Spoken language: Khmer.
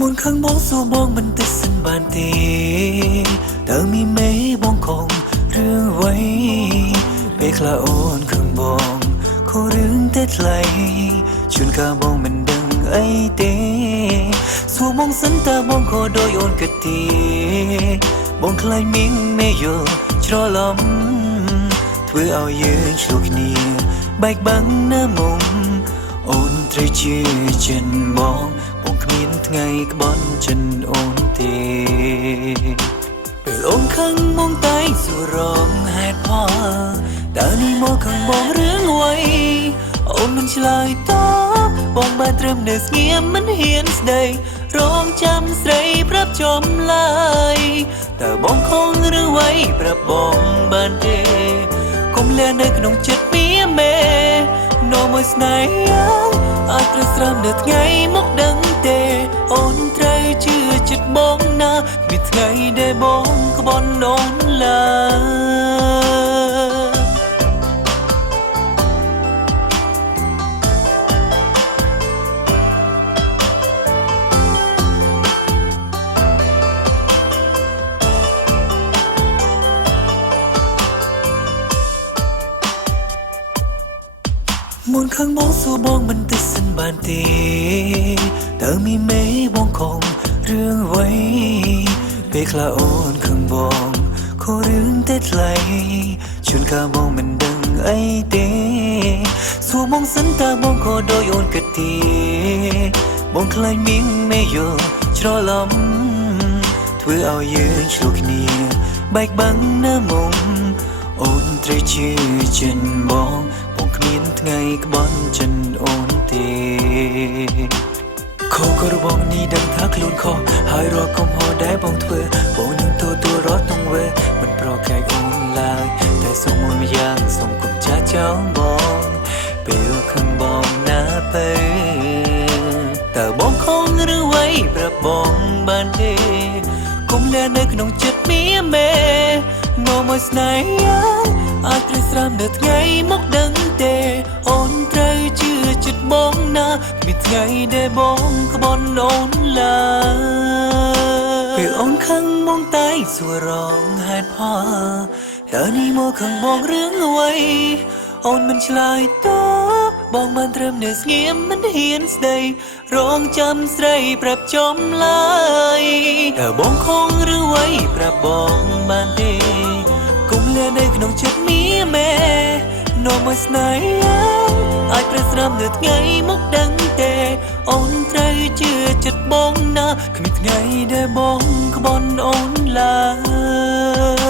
មុនខាងបងសួរបងមិនទៅសិនបានទេតើមានមេបងខំរឿងអ្វីពេលខ្លះអូនខាងបងខូររឿងតែថ្លៃជួនកាលបងមិនដឹងអីទេសួរបងសិនតើបងក៏ដូចអូនគិតទេបងខ្លាចមានមេយល់ច្រឡំធ្វើឲ្យយើងឆ្លោះគ្នាបែកបាំងណាមុំអូនត្រូវជឿចិនបងគ្មានថ្ងៃក្បន់ចិនអូនទេពេលអូនខឹងមកតែសួររងហេតុផលតើនេះមកខាងបងរឿងអ្វីអូនមិនឆ្លើយតបបងបានត្រឹមនៅស្ងៀមមិនហ៊ានស្ដីរងចាំស្រីប្រាប់ចំឡាយតើបងខំឬអ្វីប្រាប់បងបានទេកុំលានៅក្នុងចិត្តមានមេនោមមួយស្នេហាអាចប្រស្រមនៅថ្ងៃមកដឹងទេអូនត្រូវជឿចិត្តបងណាមានថ្ងៃដែលបងក្បន់អូនឡើមុនខាងបងសួរបងមិនទៅសិនបានទេតើមានមេបងខំរឿងអ្វីពេលខ្លះអូនខាងបងខូររឿងតែថ្លៃជួនកាលបងមិនដឹងអីទេសួរបងសិនតើបងក៏ដូចអូនគិតទេបងខ្លាចមានមេយល់ច្រឡំធ្វើឲ្យយើងឆ្លោះគ្នាបែកបាំងណាមុំអូនត្រូវជឿចិនបងគ្មានថ្ងៃក្បន់ចិនអូនទេខុសក៏របស់នេះដឹងថាខ្លួនខុសហើយរកកំហុសដែលបងធ្វើបងនឹងទទួលរត់ក្នុងវេមិនប្រកែកអូនឡើយតែសូមមួយយ៉ាងសូមកុំចាចោលបងពេលខឹងបងណាទៅតើបងខំឬអ្វីប្រាប់បងបានទេកុំលានៅក្នុងចិត្តមានមេនោមមួយស្នេហាអាចប្រស្រមនៅថ្ងៃមកដឹងទេអូនត្រូវជឿចិត្តបងណាមានថ្ងៃដែលបងក្បន់អូនឡើយពេលអូនខឹងបងតែសួររងហេតុផលតើនេះមកខាងបងរឿងអ្វីអូនមិនឆ្លើយតបបងបានត្រឹមនៅស្ងៀមមិនហ៊ានស្ដីរងចាំស្រីប្រាប់ចំឡើយតើបងខំឬអ្វីប្រាប់បងបានទេគុំលានៅក្នុងចិត្តមានមេនោមមួយស្នេហាអាចប្រស្រមនៅថ្ងៃមកដឹងទេអូនត្រូវជឿចិត្តបងណាគ្មានថ្ងៃដែលបងក្បន់អូនឡើយ